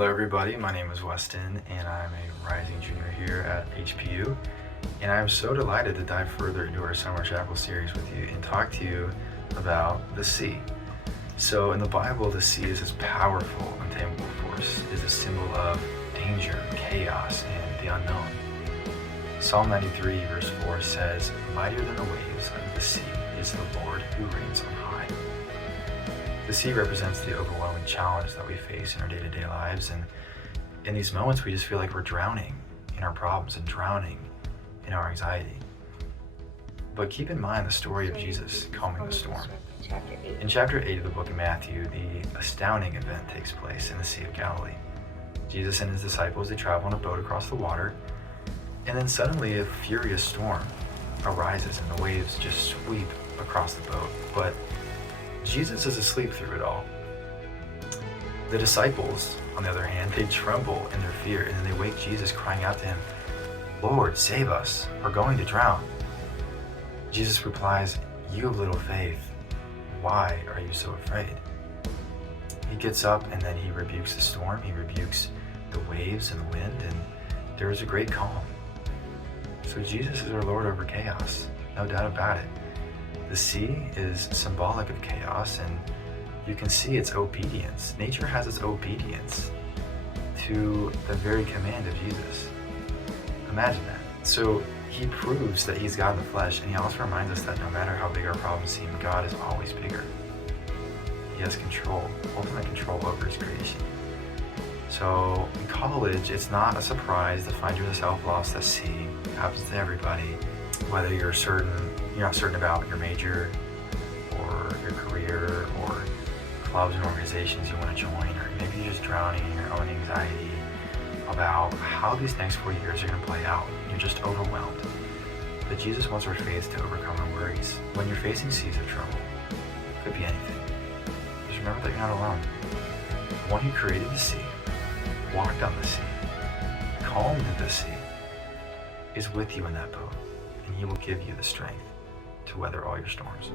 Hello everybody, my name is Westyn and I'm a rising junior here at HPU, and I'm so delighted to dive further into our summer chapel series with you and talk to you about the sea. So in the Bible, the sea is this powerful, untamable force, is a symbol of danger, chaos, and the unknown. Psalm 93 verse 4 says, "Mightier than the waves of the sea is the Lord who reigns on high." The sea represents the overwhelming challenge that we face in our day-to-day lives, and in these moments we just feel like we're drowning in our problems and drowning in our anxiety. But keep in mind the story of Jesus calming the storm. In chapter 8 of the book of Matthew, the astounding event takes place in the Sea of Galilee. Jesus and his disciples, they travel in a boat across the water, and then suddenly a furious storm arises and the waves just sweep across the boat. But Jesus is asleep through it all. The disciples, on the other hand, they tremble in their fear, and then they wake Jesus crying out to him, "Lord, save us, we're going to drown." Jesus replies, "You have little faith, why are you so afraid?" He gets up and then he rebukes the storm, he rebukes the waves and the wind, and there is a great calm. So Jesus is our Lord over chaos, no doubt about it. The sea is symbolic of chaos, and you can see its obedience. Nature has its obedience to the very command of Jesus. Imagine that. So he proves that he's God in the flesh, and he also reminds us that no matter how big our problems seem, God is always bigger. He has control, ultimate control over his creation. So in college, it's not a surprise to find yourself lost at sea. It happens to everybody. Whether you're not certain about your major or your career or clubs and organizations you want to join, or maybe you're just drowning in your own anxiety about how these next 4 years are going to play out. You're just overwhelmed. But Jesus wants our faith to overcome our worries. When you're facing seas of trouble, it could be anything. Just remember that you're not alone. The one who created the sea, walked on the sea, calmed the sea, is with you in that boat, and he will give you the strength to weather all your storms.